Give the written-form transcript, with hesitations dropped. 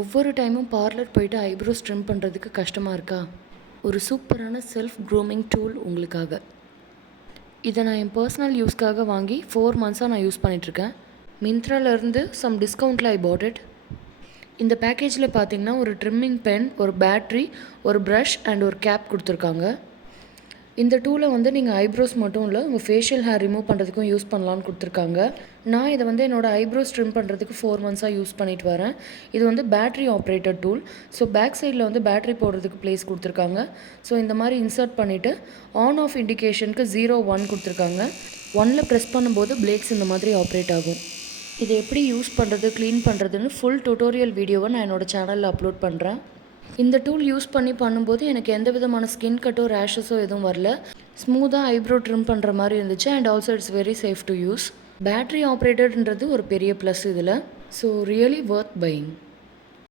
ஒவ்வொரு டைமும் பார்லர் போயிட்டு ஐப்ரோஸ் ட்ரிம் பண்ணுறதுக்கு கஷ்டமாக இருக்கா? ஒரு சூப்பரான செல்ஃப் க்ரூமிங் டூல் உங்களுக்காக. இதை நான் என் பர்சனல் யூஸ்க்காக வாங்கி 4 மந்த்ஸாக நான் யூஸ் பண்ணிகிட்ருக்கேன். மிந்த்ராலேருந்து சம் டிஸ்கவுண்ட்டில் ஐ பாட் இட். இந்த பேக்கேஜில் பார்த்தீங்கன்னா ஒரு ட்ரிம்மிங் பென், ஒரு பேட்ரி, ஒரு ப்ரஷ் அண்ட் ஒரு கேப் கொடுத்துருக்காங்க. இந்த டூலை நீங்கள் ஐப்ரோஸ் மட்டும் இல்லை, உங்கள் ஃபேஷியல் ஹேர் ரிமூவ் பண்ணுறதுக்கும் யூஸ் பண்ணலான்னு கொடுத்துருக்காங்க. நான் இதை என்னோடய ஐப்ரோஸ் ட்ரிம் பண்ணுறதுக்கு 4 மந்த்ஸாக யூஸ் பண்ணிட்டு வரேன். இது battery operated tool. So back சைடில் பேட்ரி போடுறதுக்கு ப்ளேஸ் கொடுத்துருக்காங்க. ஸோ இந்த மாதிரி இன்சர்ட் பண்ணிவிட்டு ஆன் ஆஃப் இண்டிகேஷனுக்கு 0, 1 கொடுத்துருக்காங்க. 1ல் ப்ரெஸ் பண்ணும்போது பிளேட்ஸ் இந்த மாதிரி ஆப்ரேட் ஆகும். இதை எப்படி யூஸ் பண்ணுறது, க்ளீன் பண்ணுறதுன்னு ஃபுல் டுட்டோரியல் வீடியோவை நான் என்னோடய சேனலில் அப்லோட் பண்ணுறேன். இந்த டூல் யூஸ் பண்ணும்போது எனக்கு எந்த விதமான ஸ்கின் கட்டோ ரேஷஸோ எதுவும் வரல. ஸ்மூத்தாக ஐப்ரோ ட்ரிம் பண்ணுற மாதிரி இருந்துச்சு. And also it's very safe to use. Battery ஆப்ரேட்டட்ன்றது ஒரு பெரிய ப்ளஸ் இதில். So really worth buying.